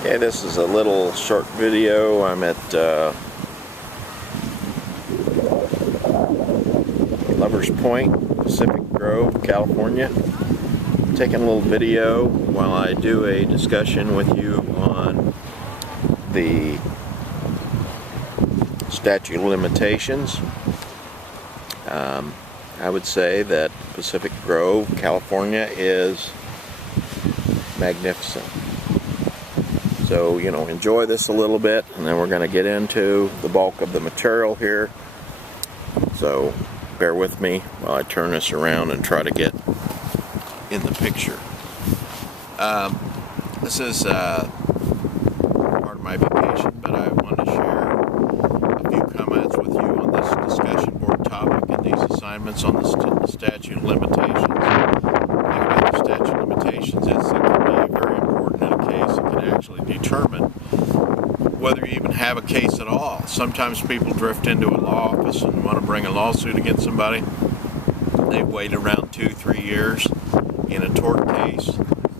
Okay, this is a little short video. I'm at Lovers Point, Pacific Grove, California. Taking a little video while I do a discussion with you on the statute of limitations. I would say that Pacific Grove, California is magnificent. So, enjoy this a little bit, and then we're going to get into the bulk of the material here. So, bear with me while I turn this around and try to get in the picture. This is part of my vacation, but I wanted to share a few comments with you on this discussion board topic and these assignments on the statute of limitations. The thing about the statute of limitations is it can be very important in a case. It can actually determine whether you even have a case at all. Sometimes people drift into a law office and want to bring a lawsuit against somebody. They've waited around 2-3 years in a tort case,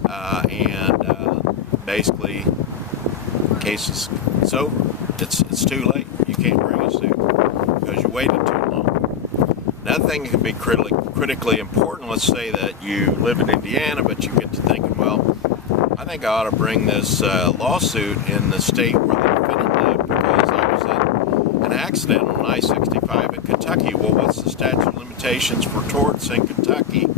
and basically the case is over. It's too late. You can't bring a suit because you waited too long. Another thing that can be critically important, let's say that you live in Indiana, but you get to thinking, well, I think I ought to bring this lawsuit in the state where the defendant lived because I was in an accident on I-65 in Kentucky. Well, what's the statute of limitations for torts in Kentucky?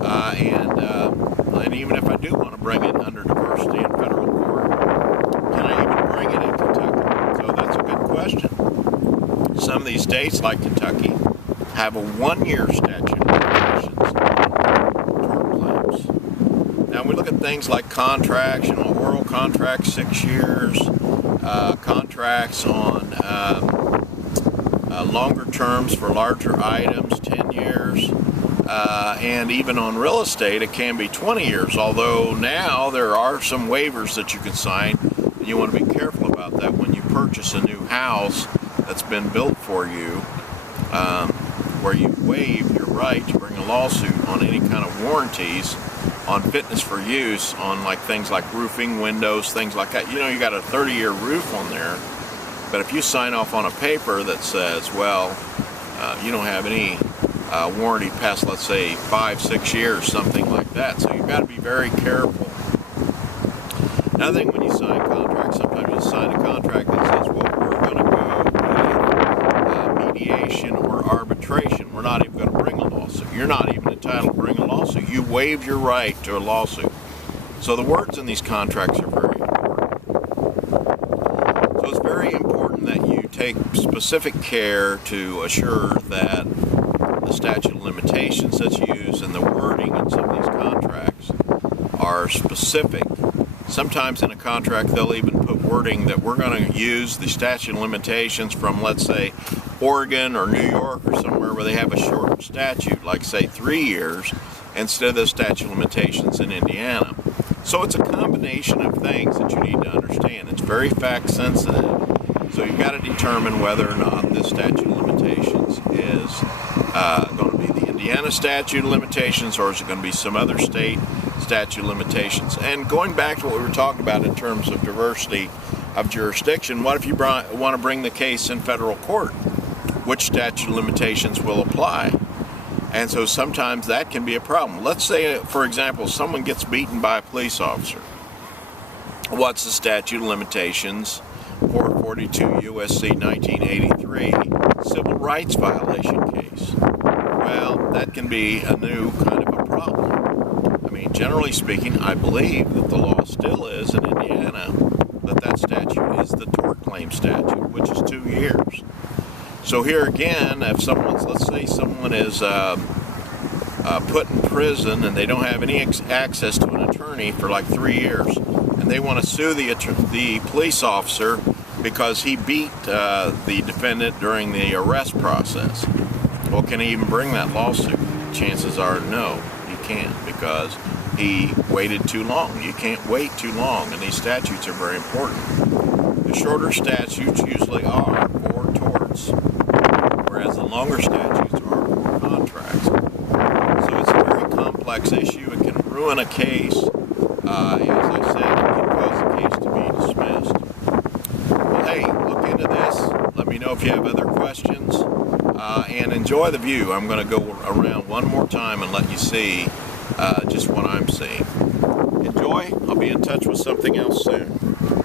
And even if I do want to bring it under diversity in federal court, can I even bring it in Kentucky? So that's a good question. Some of these states, like Kentucky, have a 1-year statute of limitations on tort claims. Now, we look at things like contracts, oral contracts, 6 years, contracts on longer terms for larger items, 10 years, and even on real estate, it can be 20 years, although now there are some waivers that you can sign, and you want to be careful about that when you purchase a new house that's been built for you, where you waive your right to bring a lawsuit on any kind of warranties on fitness for use on things like roofing, windows, things like that. You got a 30-year roof on there, but if you sign off on a paper that says, well, you don't have any warranty past, let's say, 5-6 years, something like that. So you've got to be very careful. Another thing, when you sign contracts, sometimes you sign a contract that says, well, we're going to go with mediation or arbitration. We're not even going to bring a lawsuit. You're not even entitled to bring a lawsuit. You waived your right to a lawsuit. So the words in these contracts are very important. So it's very important that you take specific care to assure that the statute of limitations that's used and the wording in some of these contracts are specific. Sometimes in a contract they'll even put wording that we're going to use the statute of limitations from, let's say, Oregon or New York or somewhere where they have a short statute, like say 3 years, instead of the statute of limitations in Indiana. So it's a combination of things that you need to understand. It's very fact sensitive. So you've got to determine whether or not this statute of limitations is going to be the Indiana statute of limitations, or is it going to be some other state statute of limitations. And going back to what we were talking about in terms of diversity of jurisdiction, what if you want to bring the case in federal court? Which statute of limitations will apply? And so sometimes that can be a problem. Let's say, for example, someone gets beaten by a police officer. What's the statute of limitations for 42 U.S.C. 1983 civil rights violation case? Well, that can be a new kind of a problem. I mean, generally speaking, I believe that the law still is in Indiana that statute is the tort claim statute, which is 2 years. So here again, if let's say someone is put in prison and they don't have any access to an attorney for like 3 years, and they want to sue the police officer because he beat the defendant during the arrest process. Well, can he even bring that lawsuit? Chances are no, he can't, because he waited too long. You can't wait too long, and these statutes are very important. The shorter statutes usually are for torts, whereas the longer statutes are for contracts. So it's a very complex issue. It can ruin a case. As I said, it can cause the case to be know if you have other questions, and enjoy the view. I'm going to go around one more time and let you see just what I'm seeing. Enjoy. I'll be in touch with something else soon.